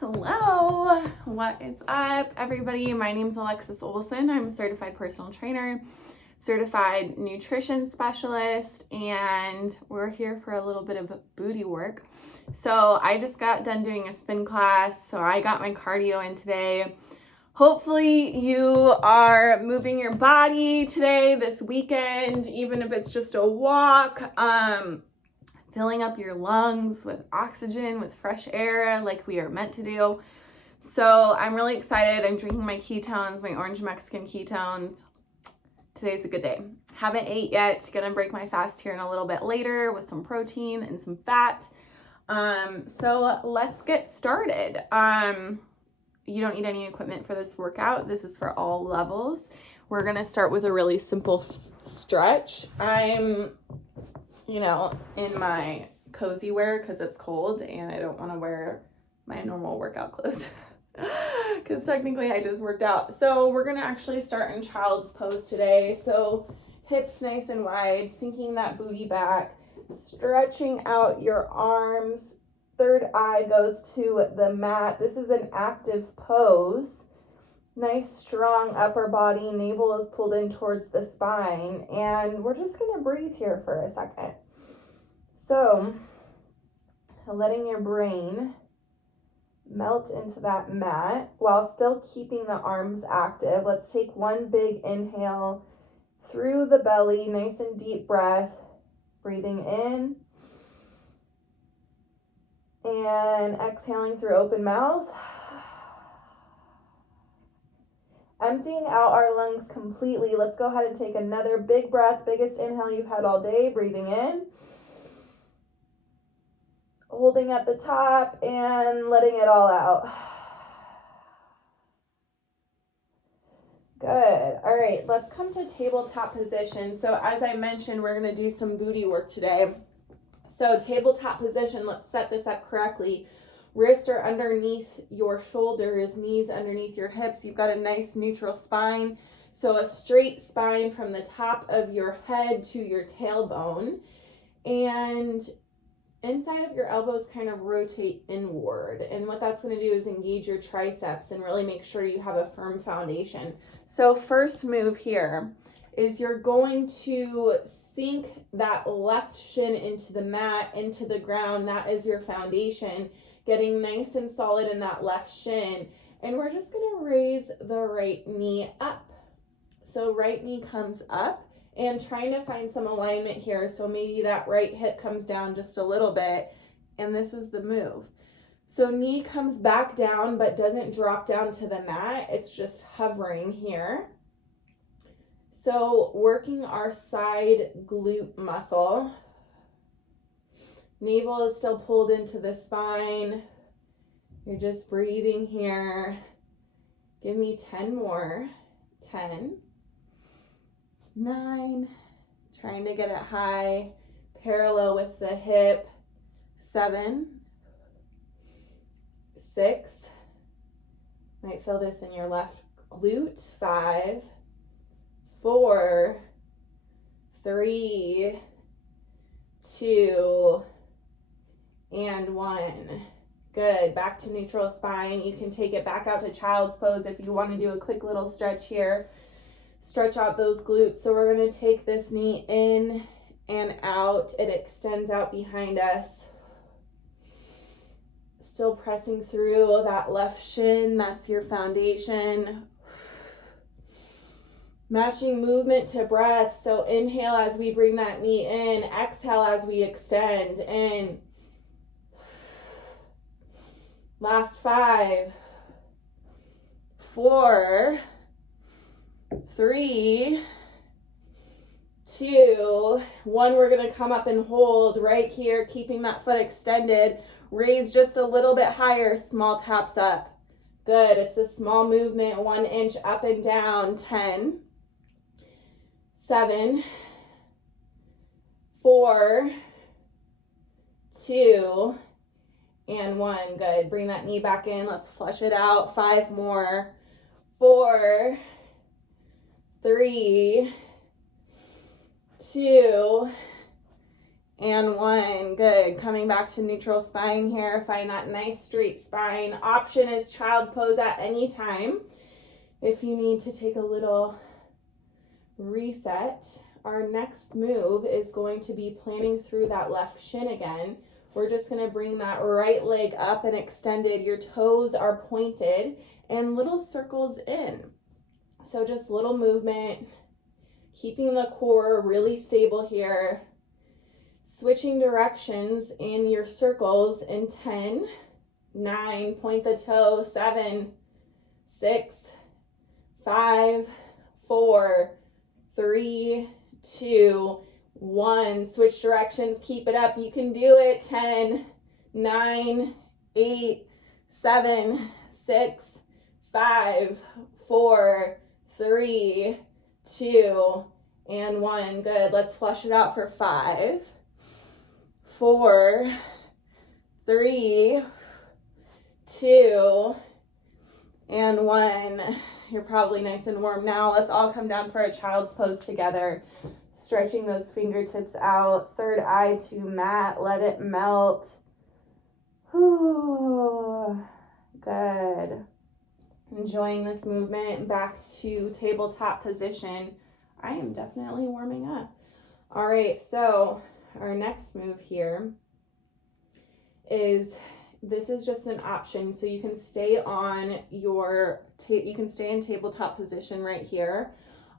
Hello, what is up, everybody? My name is Alexis Olson. I'm a certified personal trainer, certified nutrition specialist, and we're here for a little bit of booty work. So I just got done doing a spin class, so I got my cardio in today. Hopefully you are moving your body today, this weekend, even if it's just a walk, filling up your lungs with oxygen, with fresh air, like we are meant to do. So I'm really excited. I'm drinking my ketones, my orange Mexican ketones. Today's a good day. Haven't ate yet. Gonna break my fast here in a little bit later with some protein and some fat. So let's get started. You don't need any equipment for this workout. This is for all levels. We're gonna start with a really simple stretch. I'm in my cozy wear because it's cold and I don't want to wear my normal workout clothes because technically I just worked out. So we're going to actually start in child's pose today. So hips nice and wide, sinking that booty back, stretching out your arms. Third eye goes to the mat. This is an active pose. Nice strong upper body, navel is pulled in towards the spine, and we're just going to breathe here for a second. So letting your brain melt into that mat while still keeping the arms active. Let's take one big inhale through the belly, nice and deep breath, breathing in and exhaling through open mouth. Emptying out our lungs completely. Let's go ahead and take another big breath, biggest inhale you've had all day, breathing in. Holding at the top and letting it all out. Good. All right, let's come to tabletop position. So as I mentioned, we're going to do some booty work today. So tabletop position, let's set this up correctly. Wrists are underneath your shoulders, knees underneath your hips. You've got a nice neutral spine. So a straight spine from the top of your head to your tailbone. And inside of your elbows kind of rotate inward. And what that's going to do is engage your triceps and really make sure you have a firm foundation. So first move here is you're going to sink that left shin into the mat, into the ground. That is your foundation. Getting nice and solid in that left shin. And we're just going to raise the right knee up. So right knee comes up and trying to find some alignment here. So maybe that right hip comes down just a little bit. And this is the move. So knee comes back down but doesn't drop down to the mat. It's just hovering here. So working our side glute muscle. Navel is still pulled into the spine. You're just breathing here. Give me 10 more. 10, 9, trying to get it high, parallel with the hip. 7, 6, might feel this in your left glute. 5, 4, 3, 2, and 1. Good. Back to neutral spine. You can take it back out to child's pose if you want to do a quick little stretch here. Stretch out those glutes. So we're going to take this knee in and out. It extends out behind us. Still pressing through that left shin. That's your foundation. Matching movement to breath. So inhale as we bring that knee in. Exhale as we extend. In. Last 5, 4, 3, 2, 1. We're going to come up and hold right here, keeping that foot extended. Raise just a little bit higher, small taps up. Good. It's a small movement, 1 inch up and down. 10, 7, 4, 2, and 1. Good. Bring that knee back in. Let's flush it out. 5 more. 4, 3, 2, and 1. Good. Coming back to neutral spine here. Find that nice straight spine. Option is child pose at any time. If you need to take a little reset, our next move is going to be planting through that left shin again. We're just going to bring that right leg up and extended. Your toes are pointed and little circles in. So just little movement, keeping the core really stable here. Switching directions in your circles in 10, 9, point the toe, 7, 6, 5, 4, 3, 2, 1. Switch directions, keep it up. You can do it. 10, 9, 8, 7, 6, 5, 4, 3, 2, and 1. Good. Let's flush it out for 5, 4, 3, 2, and 1. You're probably nice and warm now. Let's all come down for a child's pose together. Stretching those fingertips out. Third eye to mat. Let it melt. Whew. Good. Enjoying this movement. Back to tabletop position. I am definitely warming up. All right, so our next move here is, this is just an option. So you can stay on your, you can stay in tabletop position right here.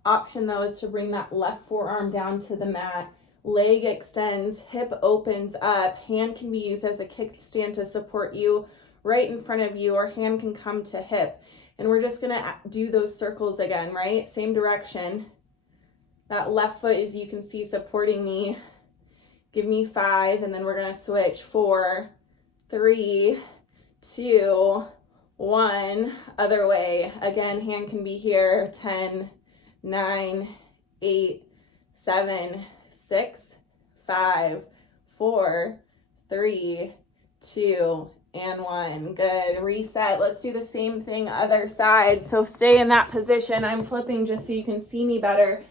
Option though is to bring that left forearm down to the mat. Leg extends, hip opens up. Hand can be used as a kickstand to support you right in front of you, or hand can come to hip. And we're just gonna do those circles again, right? Same direction. That left foot, as you can see, supporting me. Give me 5, and then we're gonna switch. 4, 3, 2, 1. Other way. Again, hand can be here. 10, 9, 8, 7, 6, 5, 4, 3, 2, and 1. Good. Reset. Let's do the same thing other side. So stay in that position. I'm flipping just so you can see me better.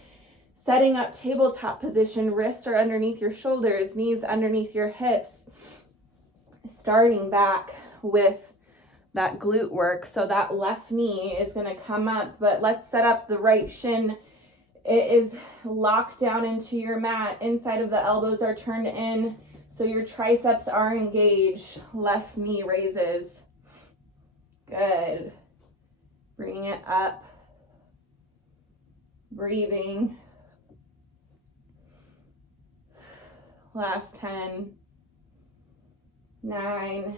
Setting up tabletop position. Wrists are underneath your shoulders, knees underneath your hips. Starting back with that glute work. So that left knee is going to come up, but let's set up the right shin. It is locked down into your mat. Inside of the elbows are turned in, so your triceps are engaged. Left knee raises. Good. Bringing it up. Breathing. Last 10, 9,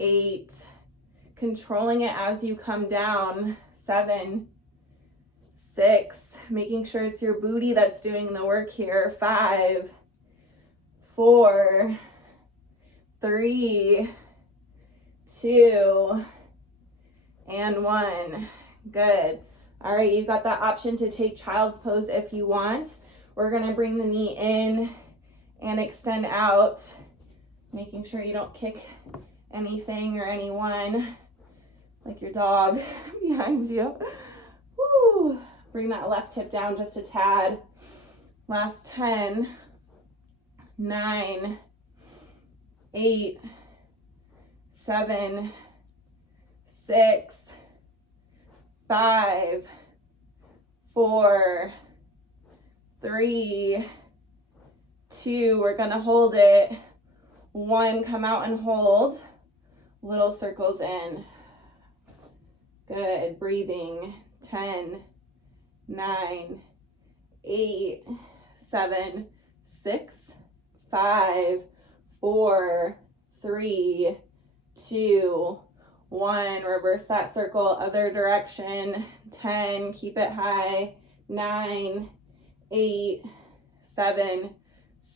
8, controlling it as you come down. 7, 6, making sure it's your booty that's doing the work here. 5, 4, 3, 2, and 1. Good. All right, you've got that option to take child's pose if you want. We're gonna bring the knee in and extend out, making sure you don't kick anything or anyone, like your dog behind you. Woo. Bring that left hip down just a tad. Last 10, 9, 8, 7, 6, 5, 4, 3, 2, we're gonna hold it. 1, come out and hold. Little circles in. Good, breathing. 10, 9, 8, 7, 6, 5, 4, 3, 2, 1. Reverse that circle, other direction. 10, keep it high. 9, 8, 7,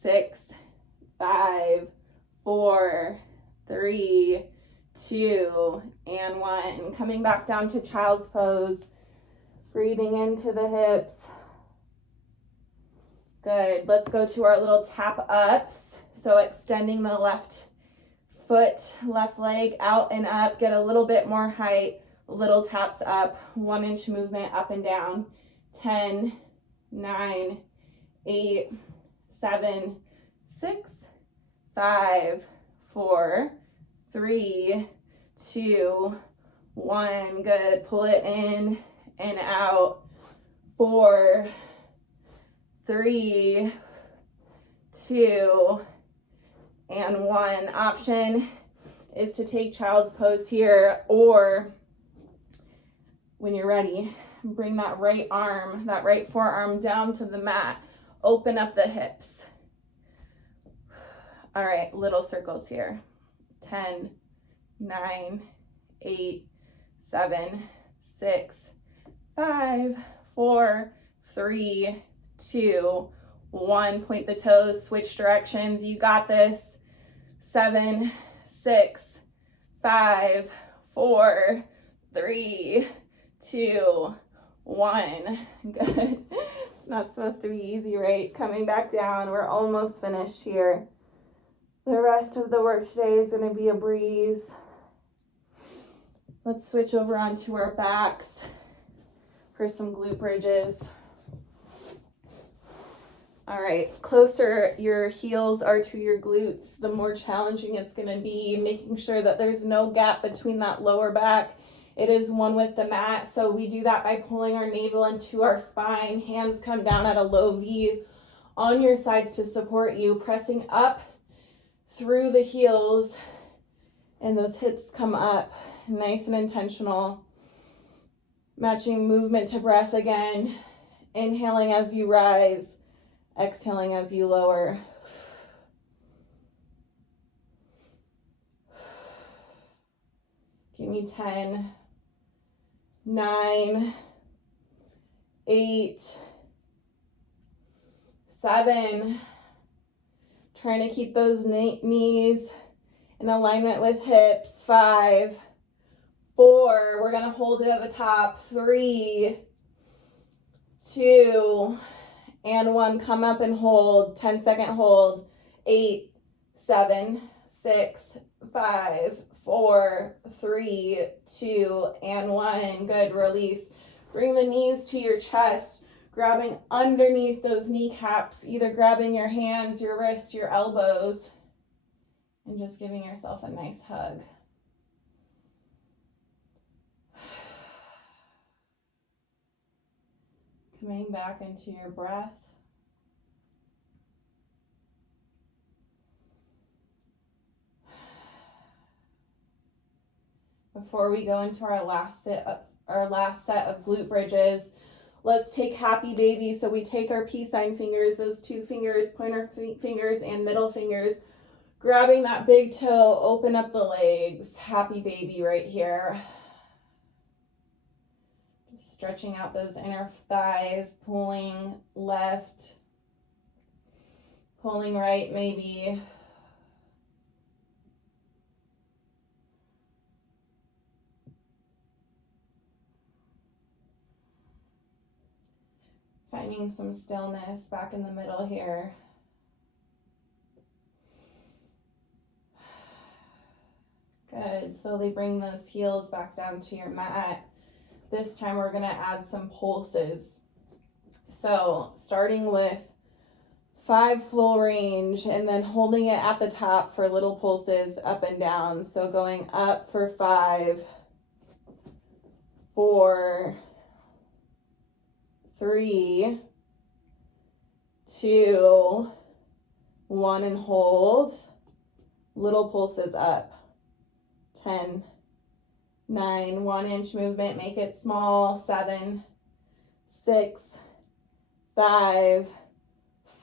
6, 5, 4, 3, 2, and 1. Coming back down to child's pose. Breathing into the hips. Good. Let's go to our little tap ups. So extending the left foot, left leg out and up. Get a little bit more height. Little taps up. 1-inch movement up and down. 10, 9, 8, 7, 6, 5, 4, 3, 2, 1. Good. Pull it in and out. 4, 3, 2, and 1. Option is to take child's pose here, or when you're ready, bring that right arm, that right forearm down to the mat. Open up the hips. All right, little circles here. 10, 9, 8, 7, 6, 5, 4, 3, 2, 1. Point the toes, switch directions. You got this. 7, 6, 5, 4, 3, 2, 1. Good. It's not supposed to be easy, right? Coming back down. We're almost finished here. The rest of the work today is going to be a breeze. Let's switch over onto our backs for some glute bridges. All right, closer your heels are to your glutes, the more challenging it's going to be, making sure that there's no gap between that lower back. It is one with the mat, so we do that by pulling our navel into our spine. Hands come down at a low V on your sides to support you, pressing up through the heels, and those hips come up, nice and intentional. Matching movement to breath again, inhaling as you rise, exhaling as you lower. Give me 10, 9, 8, 7. Trying to keep those knees in alignment with hips. 5, 4. We're going to hold it at the top. 3, 2, and 1. Come up and hold. 10-second hold. 8, 7, 6, 5, 4, 3, 2, and 1. Good. Release. Bring the knees to your chest, grabbing underneath those kneecaps, either grabbing your hands, your wrists, your elbows, and just giving yourself a nice hug. Coming back into your breath. Before we go into our last set of glute bridges, let's take happy baby. So we take our peace sign fingers, those 2 fingers, pointer fingers and middle fingers, grabbing that big toe, open up the legs. Happy baby right here. Just stretching out those inner thighs, pulling left, pulling right maybe. Finding some stillness back in the middle here. Good. Slowly bring those heels back down to your mat. This time we're going to add some pulses. So starting with 5 full range and then holding it at the top for little pulses up and down. So going up for 5, 4, 3, 2, 1, and hold. Little pulses up. 10, 9, 1-inch movement, make it small. 7, 6, 5,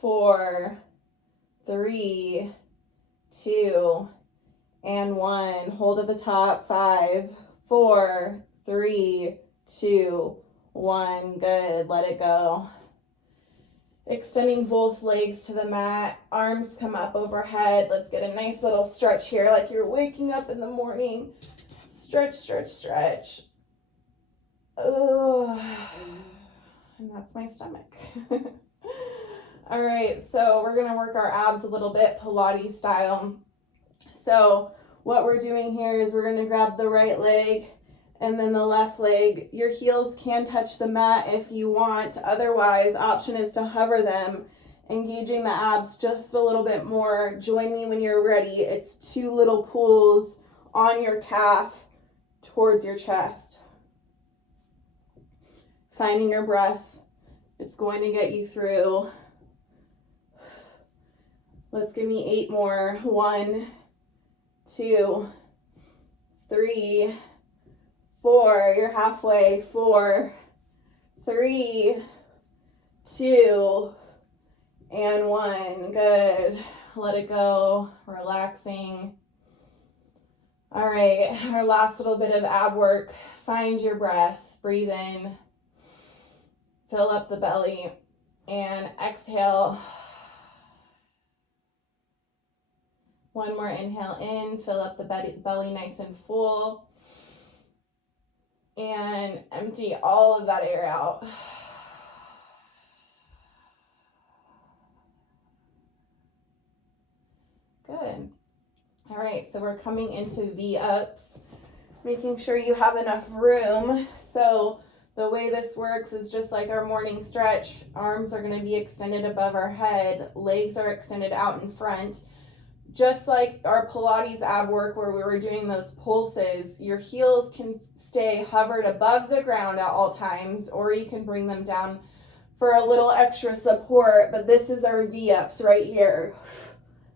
4, 3, 2, and 1. Hold at the top. 5, 4, 3, 2, 1. Good. Let it go. Extending both legs to the mat. Arms come up overhead. Let's get a nice little stretch here like you're waking up in the morning. Stretch, stretch, stretch. Oh, and that's my stomach. All right, so we're going to work our abs a little bit, Pilates style. So what we're doing here is we're going to grab the right leg and then the left leg. Your heels can touch the mat if you want. Otherwise, option is to hover them engaging the abs just a little bit more. Join me when you're ready. It's 2 little pulls on your calf towards your chest. Finding your breath. It's going to get you through. Let's give me 8 more. 1, 2, 3, 4. You're halfway. 4, 3, 2, and 1. Good. Let it go. Relaxing. All right. Our last little bit of ab work. Find your breath. Breathe in. Fill up the belly. And exhale. One more inhale in. Fill up the belly nice and full. And empty all of that air out. Good. All right, so we're coming into V-ups, making sure you have enough room. So the way this works is just like our morning stretch. Arms are going to be extended above our head. Legs are extended out in front. Just like our Pilates ab work where we were doing those pulses, your heels can stay hovered above the ground at all times, or you can bring them down for a little extra support. But this is our V-ups right here.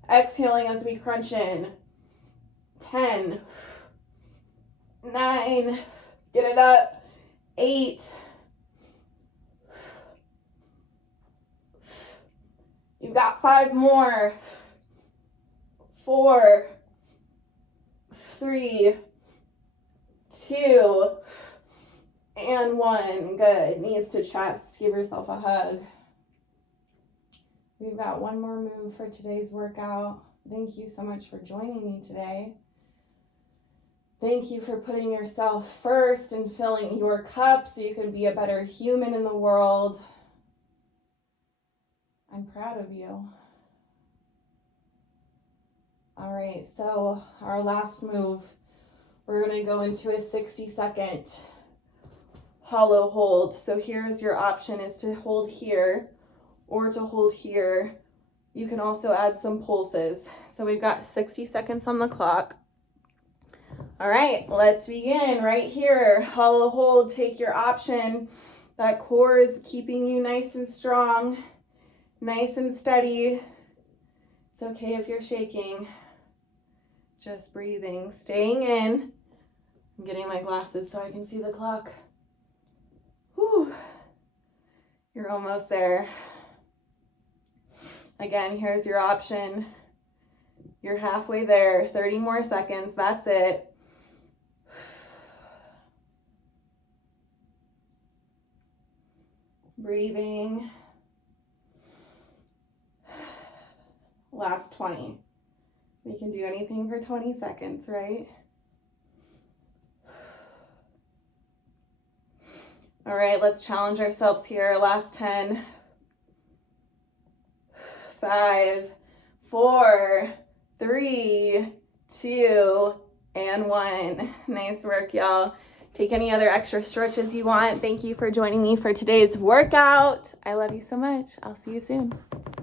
Exhaling as we crunch in. 10, 9, get it up. 8, you've got 5 more. 4, 3, 2, and 1. Good. Knees to chest. Give yourself a hug. We've got one more move for today's workout. Thank you so much for joining me today. Thank you for putting yourself first and filling your cup so you can be a better human in the world. I'm proud of you. All right, so our last move, we're going to go into a 60-second hollow hold. So here's your option, is to hold here or to hold here. You can also add some pulses. So we've got 60 seconds on the clock. All right, let's begin right here. Hollow hold, take your option. That core is keeping you nice and strong, nice and steady. It's okay if you're shaking. Just breathing, staying in. I'm getting my glasses so I can see the clock. Whew. You're almost there. Again, here's your option. You're halfway there. 30 more seconds. That's it. Breathing. Last 20. We can do anything for 20 seconds, right? All right, let's challenge ourselves here. Last 10. 5, 4, 3, 2, and 1. Nice work, y'all. Take any other extra stretches you want. Thank you for joining me for today's workout. I love you so much. I'll see you soon.